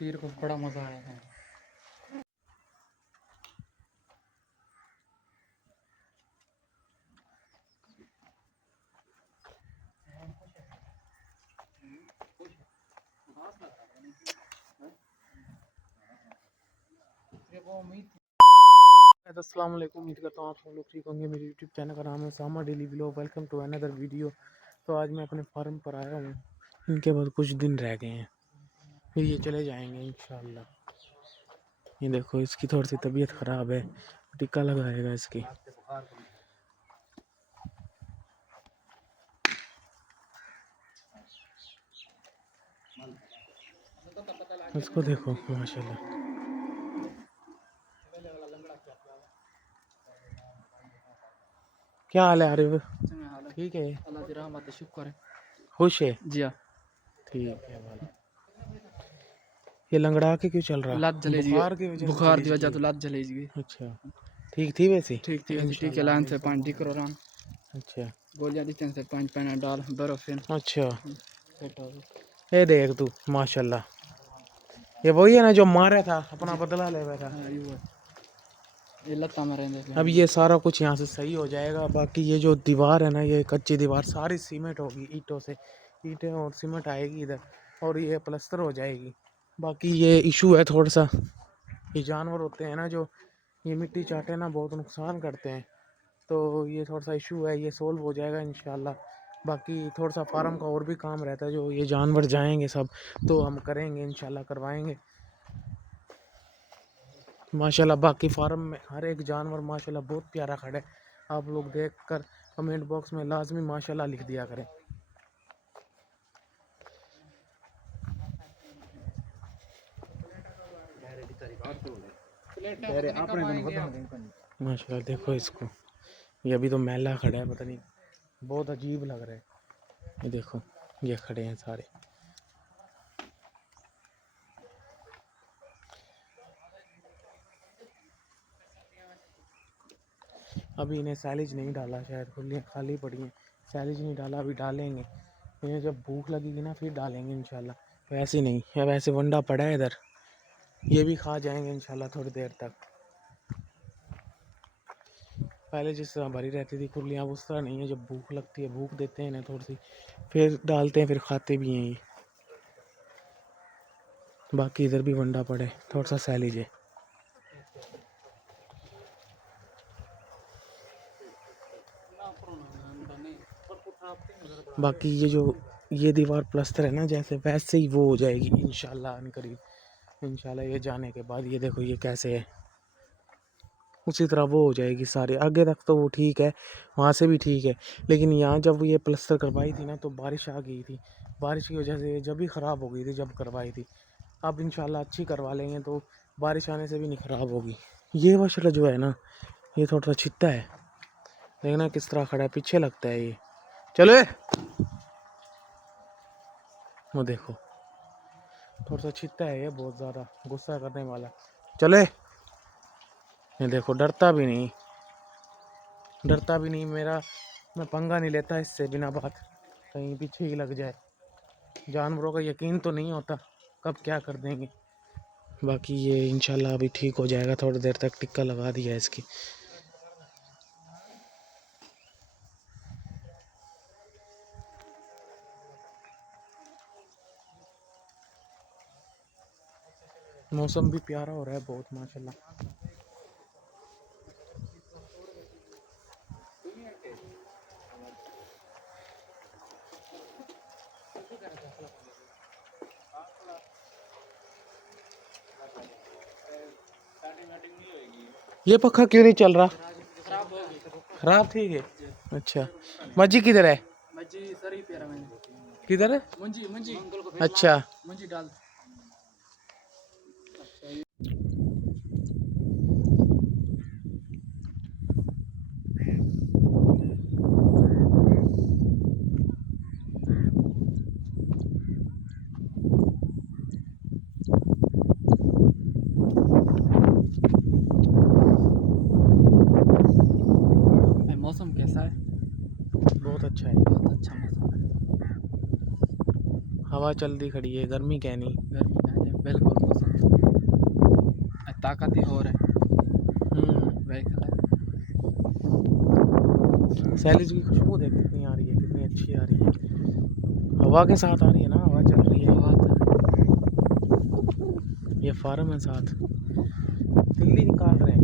पीर को बड़ा मज़ा आया है। अस्सलाम वालेकुम, उम्मीद करता हूँ आप सब लोग ठीक होंगे। मेरे यूट्यूब चैनल का नाम है सामा daily vlog. Welcome to another video. तो आज मैं अपने फार्म पर आया हूँ। इनके बाद कुछ दिन रह गए हैं, फिर ये चले जाएंगे इंशाल्लाह। ये देखो, इसकी थोड़ी सी तबीयत ख़राब है, टीका लगाएगा इसकी। इसको देखो माशाल्लाह। क्या हाल है आरिफ? ठीक है, अल्लाह की रहमत है, शुक्र है। खुश है? जी हाँ। ठीक है भाई। ये लंगड़ा के क्यों चल रहा? लात जले जी, बुखार की वजह से बुखार चली की वजह गई? तो लात जले जी। अच्छा, ठीक थी वैसे? ठीक थी वैसे, ठीक है। इंशाल्लाह लाइन आगे से सब पानी टिक होगा। करो रान, अच्छा गोलियां दी से पानी पहना डाल बर्फ फिर अच्छा, सेट हो गई। ये देख तू माशाल्लाह, ये वही है ना जो मारा था, अपना बदला ले रहा था। हाँ ये लत्ता में रहने अब ये सारा कुछ यहाँ से सही हो जाएगा। बाकी ये जो दीवार है ना, ये कच्ची दीवार सारी सीमेंट होगी, ईंटों से, ईंटें और सीमेंट आएगी इधर, और ये प्लास्टर हो जाएगी। बाकी ये इशू है थोड़ा सा, ये जानवर होते हैं ना जो ये मिट्टी चाटे ना, बहुत नुकसान करते हैं, तो ये थोड़ा सा इशू है, ये सोल्व हो जाएगा इंशाल्लाह। बाकी थोड़ा सा फार्म का और भी काम रहता है, जो ये जानवर जाएंगे सब तो हम करेंगे इंशाल्लाह, करवाएंगे माशाल्लाह। बाकी फार्म में हर एक जानवर माशाल्लाह बहुत प्यारा खड़ा है। आप लोग देख कर कमेंट बॉक्स में लाजमी माशाल्लाह लिख दिया करें। माशाल्लाह देखो इसको, ये अभी तो मैला खड़ा है, पता नहीं, बहुत अजीब लग रहा है। ये देखो, ये खड़े हैं सारे। अभी इन्हें सैलेज नहीं डाला, शायद खुलियाँ खाली पड़ी हैं, सैलेज नहीं डाला, अभी डालेंगे। इन्हें जब भूख लगेगी ना फिर डालेंगे इंशाल्लाह, वैसे नहीं। या वैसे वंडा पड़ा है इधर, ये भी खा जाएंगे इंशाल्लाह थोड़ी देर तक। पहले जिस तरह भरी रहती थी खुलियाँ, अब उस तरह नहीं है। जब भूख लगती है, भूख देते हैं इन्हें थोड़ी सी, फिर डालते हैं, फिर खाते भी हैं ये। बाकी इधर भी वंडा पड़ा है, थोड़ा सा सैलेज है। बाकी ये जो ये दीवार प्लास्टर है ना, जैसे वैसे ही वो हो जाएगी इंशाल्लाह अनकरीब। इंशाल्लाह ये जाने के बाद ये देखो ये कैसे है, उसी तरह वो हो जाएगी सारे। आगे तक तो वो ठीक है, वहाँ से भी ठीक है, लेकिन यहाँ जब ये प्लास्टर करवाई थी ना तो बारिश आ गई थी, बारिश की वजह से जब भी ख़राब हो गई थी जब करवाई थी। अब इंशाल्लाह अच्छी करवा लेंगे तो बारिश आने से भी नहीं ख़राब होगी। ये वशरा जो है ना, ये थोड़ा सा छित्ता है, देखना किस तरह खड़ा है, पीछे लगता है ये। चलो वो देखो, थोड़ा सा छित्ता है ये, बहुत ज़्यादा गुस्सा करने वाला। चले, ये देखो, डरता भी नहीं, डरता भी नहीं मेरा, मैं पंगा नहीं लेता इससे बिना बात, कहीं पीछे ही लग जाए। जानवरों का यकीन तो नहीं होता कब क्या कर देंगे। बाकी ये इंशाल्लाह अभी ठीक हो जाएगा, थोड़ी देर तक टिक्का लगा दिया है इसकी। मौसम भी प्यारा हो रहा है बहुत माशाल्लाह। ये पखा क्यों नहीं चल रहा? खराब थी ये? अच्छा, मज्जी किधर है? किधर है? अच्छा, मुंजी डाल। मौसम कैसा है? बहुत अच्छा है, बहुत अच्छा मौसम है। हवा चलती खड़ी है, गर्मी क्या नहीं। गर्मी नहीं है बिल्कुल। ताकत ही हो रहा है हम्म। व्हीकल है। सैलिज की खुशबू देख कितनी आ रही है, कितनी अच्छी आ रही है, हवा के साथ आ रही है ना, हवा चल रही है। हवा तो ये फार्म है साथ, तिल्ली निकाल रहे हैं।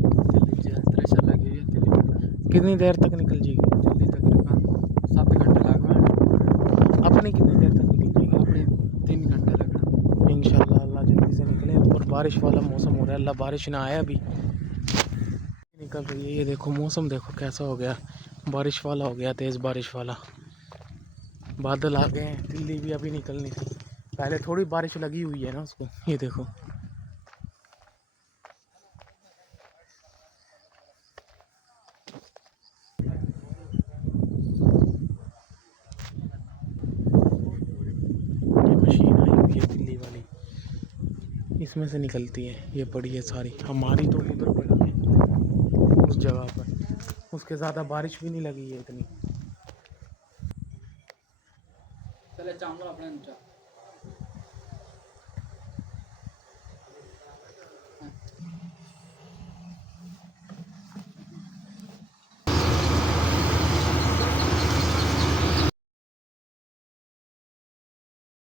थ्रेशर लगी हुई है तिल्ली में। कितनी देर तक निकल जाएगी? तिल्ली तकरीबन 7 घंटे लगभग। अपनी कितनी देर तक निकल जाएगी? अपनी 3 घंटे लगना। इंशाल्लाह अल्लाह जल्दी से निकले। ऊपर बारिश वाला मौसम हो रहा है, अल्लाह बारिश ना आए अभी। निकल रही है, ये देखो मौसम देखो कैसा हो गया, बारिश वाला हो गया, तेज़ बारिश वाला। बादल आ गए हैं, तिल्ली भी अभी निकलनी थी, पहले थोड़ी बारिश लगी हुई है ना उसको। ये देखो ये मशीन आई हुई है तिल्ली वाली, इसमें से निकलती है, ये पड़ी है सारी। हमारी तो इधर पड़ी है उस जगह पर, उसके ज़्यादा बारिश भी नहीं लगी है इतनी। चले चांगला अपने